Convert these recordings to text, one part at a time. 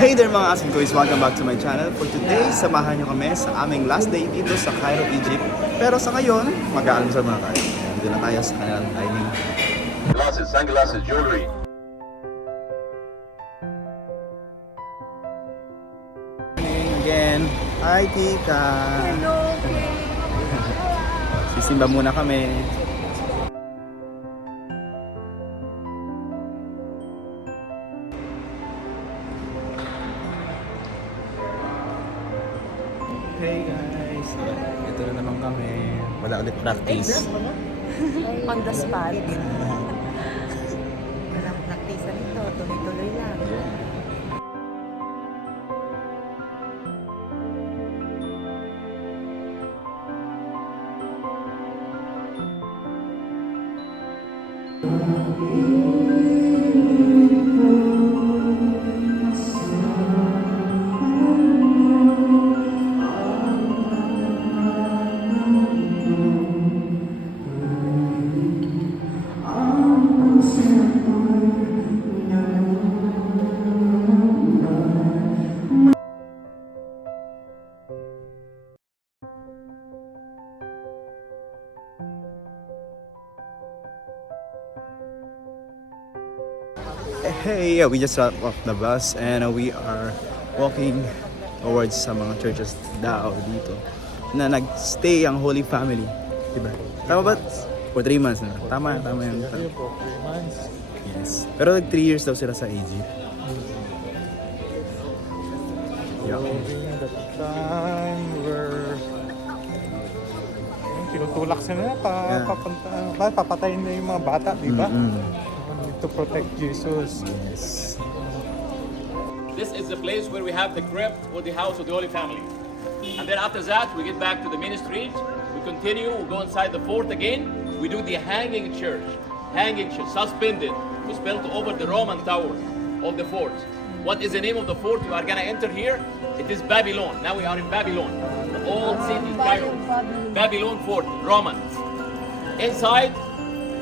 Hey there mga asin kois! Welcome back to my channel. For today, samahan nyo kami sa aming last day dito sa Cairo, Egypt. Pero sa ngayon, mag-aalmusal muna tayo. Dito na tayo sa kanilang dining. Glasses, sunglasses, jewelry. Again, hi Tika! Hello, Sisimba muna kami. Hey guys! Ito na naman kami. Wala ulit practice. on the spot. Walang praktisan ito, tuloy-tuloy lang. Hey, yeah, we just got off the bus and we are walking towards sa mga churches daw dito na nagstay ang Holy Family. Diba? Tama ba? For 3 months na. Tama yan. Yes. Pero 3 years daw sila sa Egypt. Yeah. At the time where tinutulak sila papatayin na yung mga bata, di ba? To protect Jesus. Yes. This is the place where we have the crypt or the house of the Holy Family. And then after that, we get back to the main street. We continue, we go inside the fort again. We do the hanging church. Hanging church, suspended. Was built over the Roman tower of the fort. What is the name of the fort you are going to enter here? It is Babylon. Now we are in Babylon. The old city, Cairo. Babylon fort, Romans. Inside,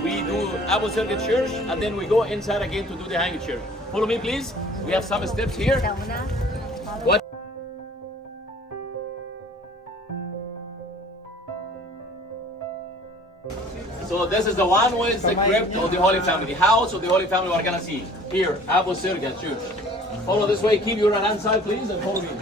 we do Abu Sirgat Church, and then we go inside again to do the hanging church. Follow me, please. We have some steps here. What? So this is the one with the crypt of the Holy Family, the house of the Holy Family. We're gonna see here, Abu Sirgat Church. Follow this way. Keep your right hand side, please, and follow me.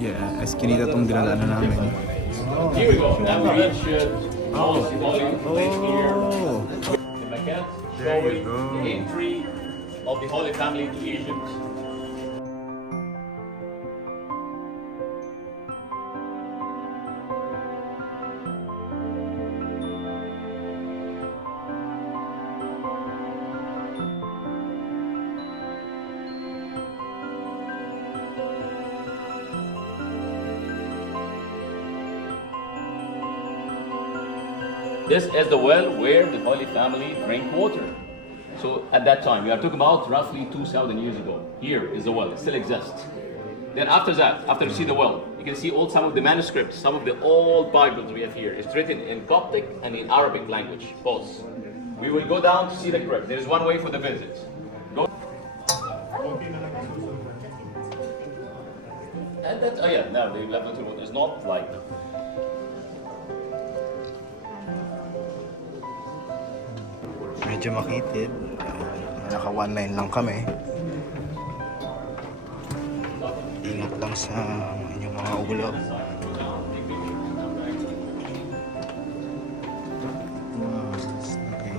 Yeah, eskinita tong dinadaanan namin. Here we go. Now we reach house of the Holy place here. Oh! The maquette showing the entry of the Holy Family to Egypt. This is the well where the Holy Family drank water. So at that time, we are talking about roughly 2,000 years ago. Here is the well, it still exists. Then after that, after you see the well, you can see some of the manuscripts, some of the old Bibles we have here. It's written in Coptic and in Arabic language, both. We will go down to see the crypt. There is one way for the visit. Go. And that, oh yeah, no, the 11 is not like Medyo makitid. Naka one line lang kami. Ingat lang sa inyong mga ulo. Okay.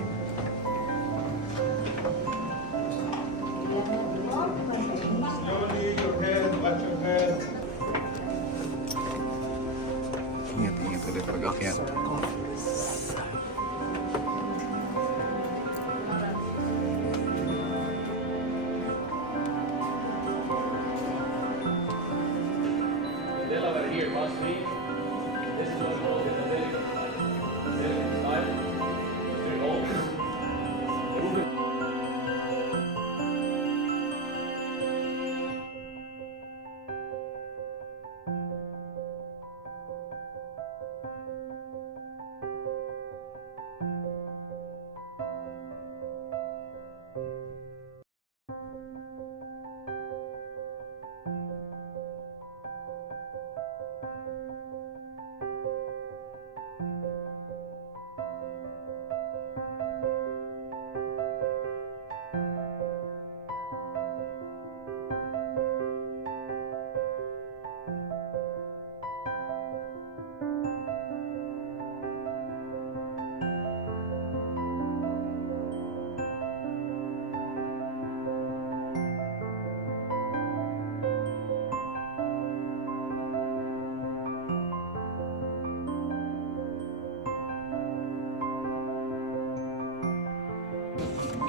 Ingat ulit pag-akyat. here, must be. This is what we call the Levitic style. It's very old.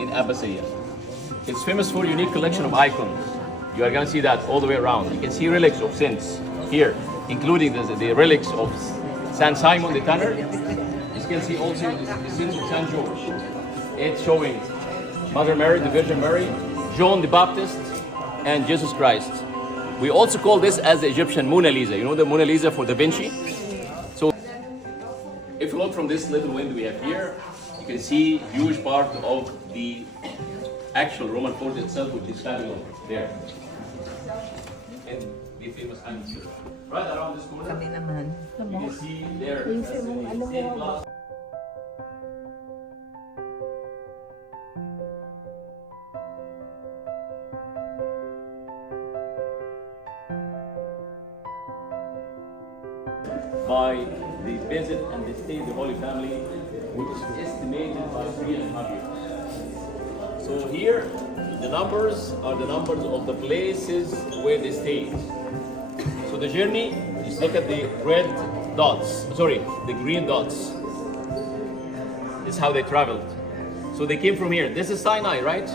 in Abbasiyah. It's famous for a unique collection of icons. You are going to see that all the way around. You can see relics of saints here, including the relics of Saint Simon the Tanner. You can see also the sins of Saint George. It's showing Mother Mary, the Virgin Mary, John the Baptist, and Jesus Christ. We also call this as the Egyptian Mona Lisa. You know the Mona Lisa for Da Vinci? So if you look from this little window we have here, you can see huge part of the actual Roman fort itself, which is standing over there. And the famous Iron Church. Right around this corner, Kami naman. you can see there the stained glass. By the visit and the stay of the Holy Family, which is estimated by 3.5 years. So here, the numbers are the numbers of the places where they stayed. So the journey, just look at the red dots, sorry, the green dots. This is how they traveled. So they came from here. This is Sinai, right?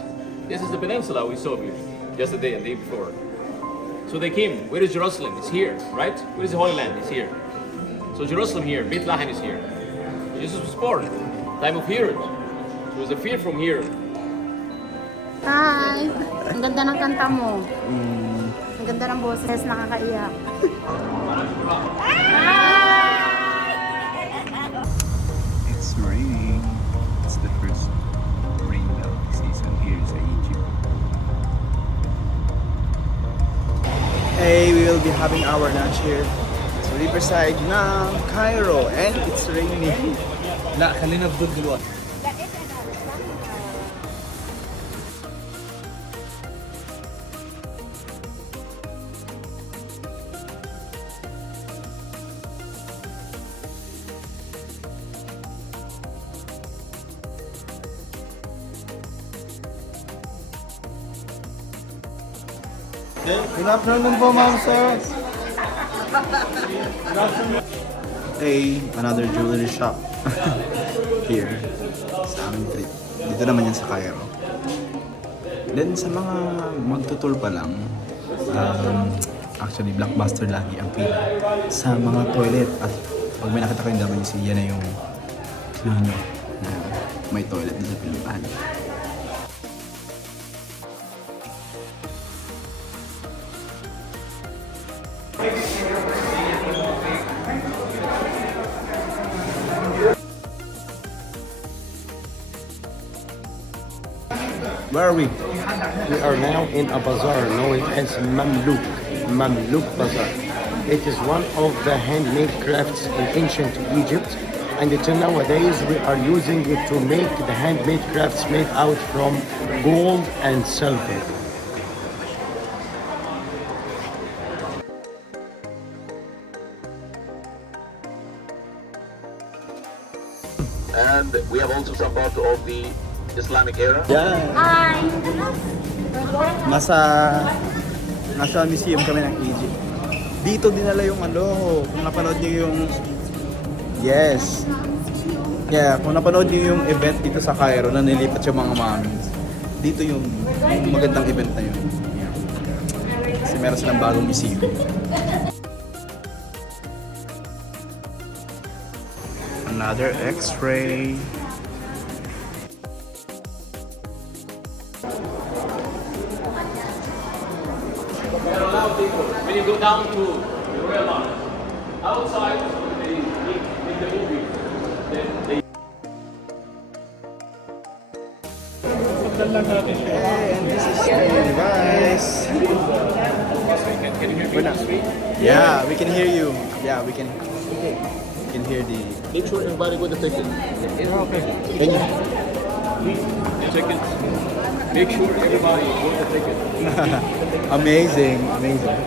This is the peninsula we saw here yesterday and the day before. So they came. Where is Jerusalem? It's here, right? Where is the Holy Land? It's here. So Jerusalem here, Bethlehem is here. Jesus was born, time of Herod. So it was a fear from here. Hi! Ang ganda ng kanta mo. Ang ganda ng boses, nakakaiyak. It's raining. It's the first rain season here in Egypt. Hey, we will be having our lunch here. It's Riverside ng Cairo and it's raining. لا خلينا في ضد الوقت. Good afternoon po, ma'am, sir. Hey, another jewelry shop here sa aming trip. Dito naman yan sa Cairo. Then sa mga magtutour pa lang, actually Blockbuster lagi ang pila sa mga toilet. At pag may nakita kayong WC, yan na yung clue nyo na may toilet na sa Pilipan. Where are we? We are now in a bazaar known as Mamluk Bazaar. It is one of the handmade crafts in ancient Egypt, and until nowadays we are using it to make the handmade crafts made out from gold and silver. And we have also some part of the Islamic era. Yeah. Hi! Nasa museum kami ng Egypt. Dito dinala yung kung napanood niyo yung yes. Yeah, kung napanood niyo yung event dito sa Cairo na nilipat yung mga mummies. Dito yung magandang event na yun. Yeah. Kasi meron silang bagong museum. Another X-ray. When you go down to the Royal Mosque, outside in the movie, they Hey, and this is the device. can you hear me? Yeah, we can hear you. Yeah, we can hear the. Make sure everybody got the ticket. Can you? Ticket. Make sure everybody got the ticket. Amazing, amazing.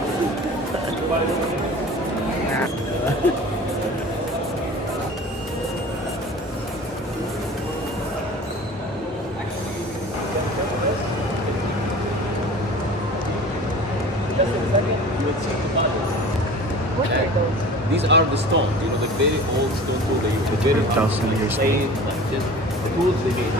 These are the stones, you know, the very old stone tools. The very 1,000 years old. like this, the tools they made.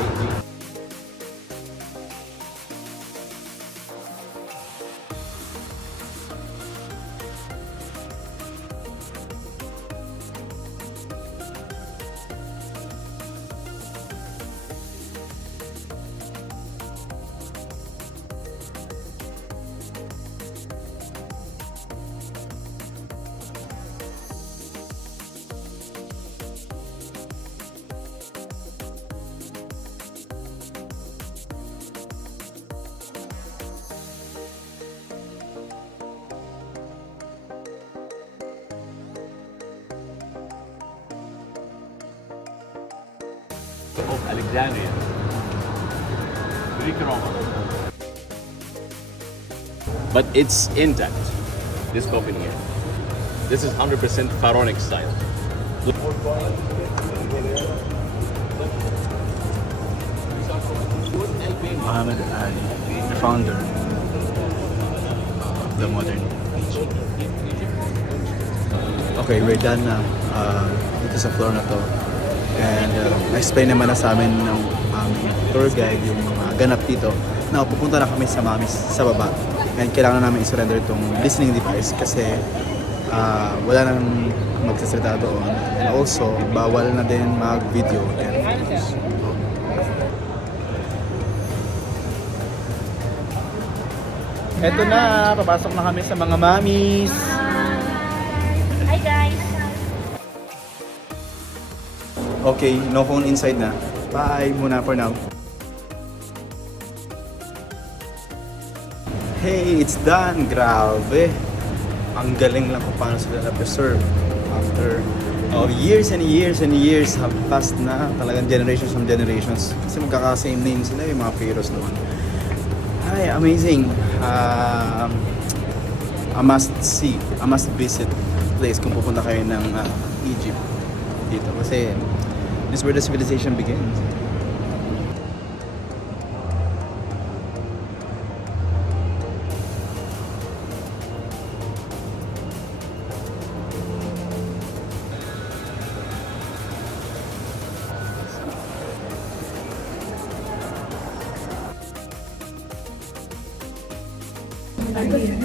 of Alexandria, Greek Roman. But it's intact, this coffin here. This is 100% pharaonic style. Muhammad Ali, the founder of the modern Egypt. Okay, we're done na dito sa floor na to. And na-explain naman na sa amin ng aming tour guide yung mga ganap dito. Na pupunta na kami sa Mamis sa baba. And kailangan namin i-surrender itong listening device kasi wala nang magsasalita doon. And also, bawal na din mag-video and photos. Eto na, papasok na kami sa mga mamis. Hi guys! Okay, no phone inside na. Bye muna for now. Hey, it's done! Grabe! Ang galing lang kung paano sila na-preserve. After years and years and years have passed na, talagang generations and generations. Kasi magkaka-same name sila, yung mga pharaohs naman. Ay, amazing! A must see, a must visit place kung pupunta kayo ng Egypt dito. Kasi this is where the civilization begins.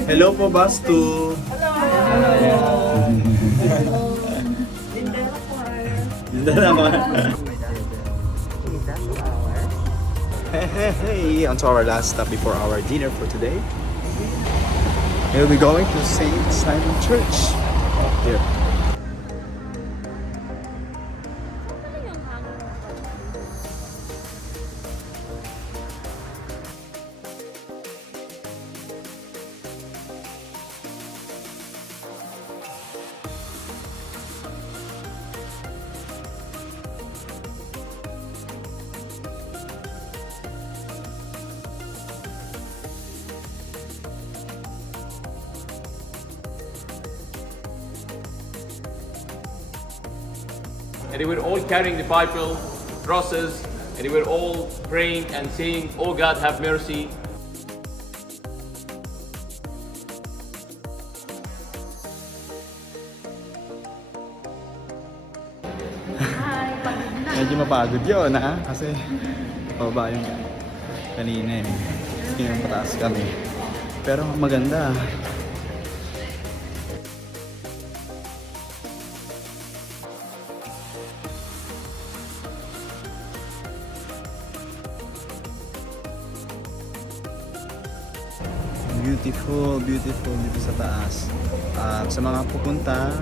Hello po, Bastu! Dindera po. Hey, on to our last stop before our dinner for today. We'll be going to St. Simon Church. Here. And they were all carrying the Bible, crosses, and they were all praying and saying, "Oh God, have mercy." Medyo mapagod yun, ha? Kasi pababa yung kanina eh. Yung pataas kami. Pero maganda. Beautiful, beautiful dito sa taas. Sa mga pupunta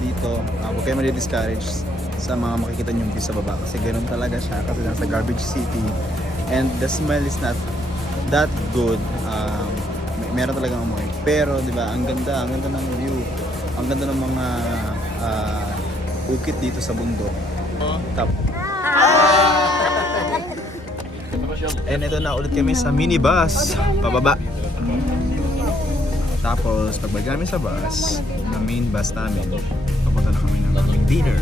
dito, huwag kayo ma-discourage sa mga makikita nyo view sa baba kasi ganoon talaga siya kasi nasa garbage city and the smell is not that good. Meron talagang amoy pero di ba ang ganda ng view, ang ganda ng mga bukit dito sa bundok. And ito na ulit kami sa minibus pababa. Tapos pagbalik namin sa bus, na main bus namin, papunta na kami ng aming dinner.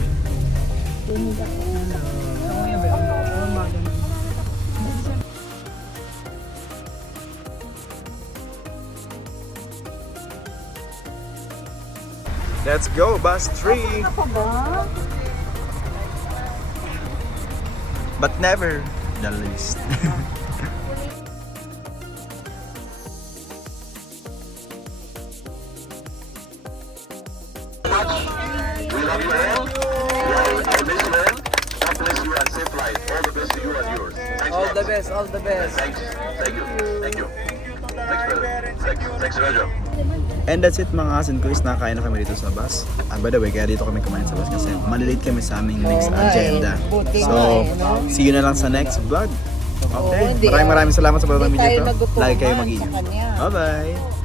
Let's go, bus 3! But never the least. We love you all. I miss you all. God bless you and safe flight. All the best to you and yours. Thanks All the best, all the best. Thanks. Thank you. Thank you. Thanks, brother. Thanks, Roger. And that's it mga asin ko is nakakain na kami dito sa bus. By the way, kaya dito kami kumain sa bus kasi malilate kami sa aming next agenda. So, see you na lang sa next vlog. Okay? Maraming salamat sa panonood dito. Lagi kayo mag-ingat. Bye-bye!